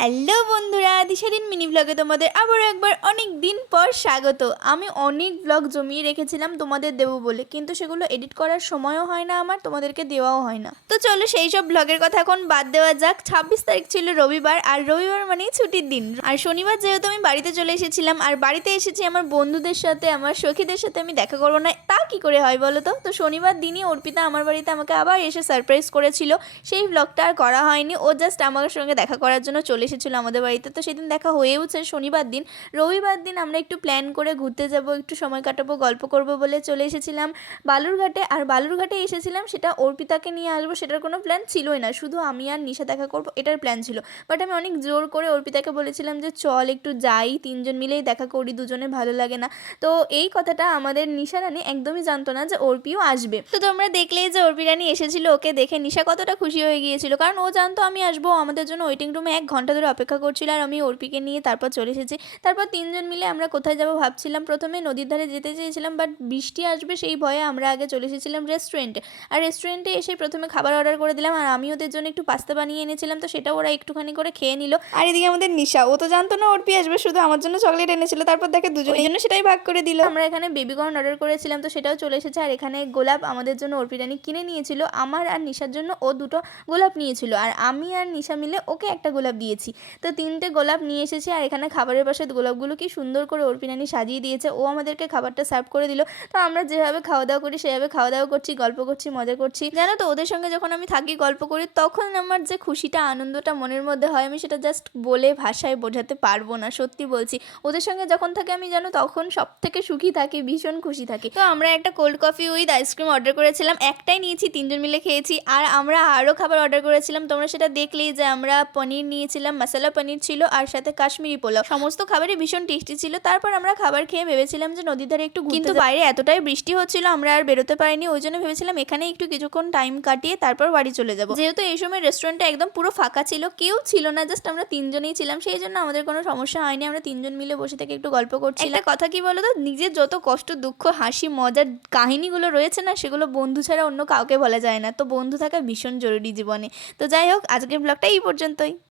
Hello বন্ধুরা, দিশারিন mini ব্লগে তোমাদের আবারও একবার অনেক দিন পর স্বাগত। আমি অনেক ব্লগ জমিয়ে রেখেছিলাম তোমাদের দেবো বলে, কিন্তু সেগুলো এডিট করার সময়ও হয় না, আমার তোমাদেরকে দেওয়াও হয় না। তো চলো সেই সব ব্লগের কথা এখন বাদ দেওয়া যাক। 26 তারিখ ছিল রবিবার, আর রবিবার মানেই ছুটির দিন। আর শনিবার যেহেতু আমি বাড়িতে চলে এসেছিলাম, আর বাড়িতে এসেছি আমার বন্ধুদের সাথে, আমার সখীদের সাথে আমি দেখা করবো না, তা কি করে হয় বলো তো। তো শনিবার দিনই অর্পিতা আমার বাড়িতে আমাকে আবার এসে সারপ্রাইজ করেছিল। সেই ব্লগটা আর করা হয়নি, ও জাস্ট আমার সঙ্গে দেখা করার জন্য চলে এসেছিল আমাদের বাড়িতে। তো সেদিন দেখা হয়েওছে শনিবার দিন। রবিবার দিন আমরা একটু প্ল্যান করে ঘুরতে যাব, একটু সময় কাটাবো, গল্প করব বলে চলে এসেছিলাম বালুরঘাটে। আর বালুরঘাটে এসেছিলাম সেটা অর্পিতাকে নিয়ে আসবো সেটার কোনো প্ল্যান ছিলই না, শুধু আমি আর নিশা দেখা করবো এটার প্ল্যান ছিল। বাট আমি অনেক জোর করে অর্পিতাকে বলেছিলাম যে চল একটু যাই, তিনজন মিলেই দেখা করি, দুজনে ভালো লাগে না। তো এই কথাটা আমাদের নিশা রানী একদমই জানতো না যে অর্পিও আসবে। তো তোমরা দেখলেই যে অর্পি রানী এসেছিল, ওকে দেখে নিশা কতটা খুশি হয়ে গিয়েছিল, কারণ ও জানতো আমি আসবো। আমাদের জন্য ওয়েটিং রুমে 1 ঘন্টা ধরে অপেক্ষা করছিল, আর আমি অর্পিকে নিয়ে তারপর চলে এসেছি। তারপর তিনজন মিলে আমরা কোথায় যাবো ভাবছিলাম। প্রথমে নদীর ধারে যেতে চেয়েছিলাম, বাট বৃষ্টি আসবে সেই ভয়ে আমরা আগে চলে এসেছিলাম রেস্টুরেন্টে। আর রেস্টুরেন্টে এসে প্রথমে খাবার অর্ডার করে দিলাম, আর আমি ওদের জন্য একটু পাস্তা বানিয়ে এনেছিলাম, তো সেটা ওরা একটুখানি করে খেয়ে নিল। আর এদিকে আমাদের নিশা, ও তো জানতো না অর্পি আসবে, শুধু আমার জন্য চকলেট এনেছিল, তারপর দেখে দুজনের জন্য সেটাই ভাগ করে দিল। আমরা এখানে বেবিকর্ন অর্ডার করেছিলাম, তো সেটাও চলে এসেছে। আর এখানে গোলাপ আমাদের জন্য অর্পি রানী কিনে নিয়েছিল, আমার আর নিশার জন্য ও 2টো গোলাপ নিয়েছিল, আর আমি আর নিশা মিলে ওকে একটা গোলাপ দিয়েছি। তো 3টে গোলাপ নিয়ে এসেছি। আর এখানে খাবারের পাশে গোলাপগুলো কি সুন্দর করে অর্পি রানী সাজিয়ে দিয়েছে, ও আমাদেরকে খাবারটা সার্ভ করে দিল। তো আমরা যেভাবে খাওয়া দাওয়া করি সেভাবে খাওয়া দাওয়া করছি, গল্প করছি, মজা করছি। জানো তো, ওদের সঙ্গে যখন আমি থাকি, গল্প করি, তখন আমার যে খুশিটা, আনন্দটা মনের মধ্যে হয়, আমি সেটা জাস্ট বলে ভাষায় বোঝাতে পারবো না, সত্যি বলছি। ওদের সঙ্গে যখন থাকি আমি জানো তখন সব থেকে সুখী থাকি, ভীষণ খুশি থাকি। তো আমরা একটা cold coffee with ice cream order করেছিলাম, একটাই নিয়েছি, 3জন মিলে খেয়েছি। আর আমরা আরও খাবার অর্ডার করেছিলাম, তোমরা সেটা দেখলেই যে আমরা পনির নিয়েছিলাম, মশলা পনির ছিল, আর সাথে কাশ্মীরি পোলাও। সমস্ত খাবারই ভীষণ টেস্টি ছিল। তারপর আমরা খাবার খেয়ে ভেবেছিলাম যে নদীর ধারে একটু, কিন্তু বাইরে এতটাই বৃষ্টি হচ্ছিল আমরা আর বেরোতে পারিনি। ওই জন্য ভেবেছিলাম এখানে একটু কিছুক্ষণ টাইম কাটিয়ে তারপর বাড়ি চলে যাব। যেহেতু এই সময় রেস্টুরেন্টটা একদম পুরো ফাঁকা ছিল, কেউ ছিল না, জাস্ট আমরা 3জনই ছিলাম, সেই জন্য আমাদের কোনো সমস্যা হয়নি। আমরা 3জন মিলে বসে থেকে একটু গল্প করছিলাম। একটা কথা কি বলো তো, নিজের যত কষ্ট, দুঃখ, হাসি, মজার কাহিনীগুলো রয়েছে না, সেগুলো বন্ধু ছাড়া অন্য কাউকে বলা যায় না। তো বন্ধু থাকা ভীষণ জরুরি জীবনে। তো যাই হোক, আজকের ব্লগটা এই পর্যন্তই।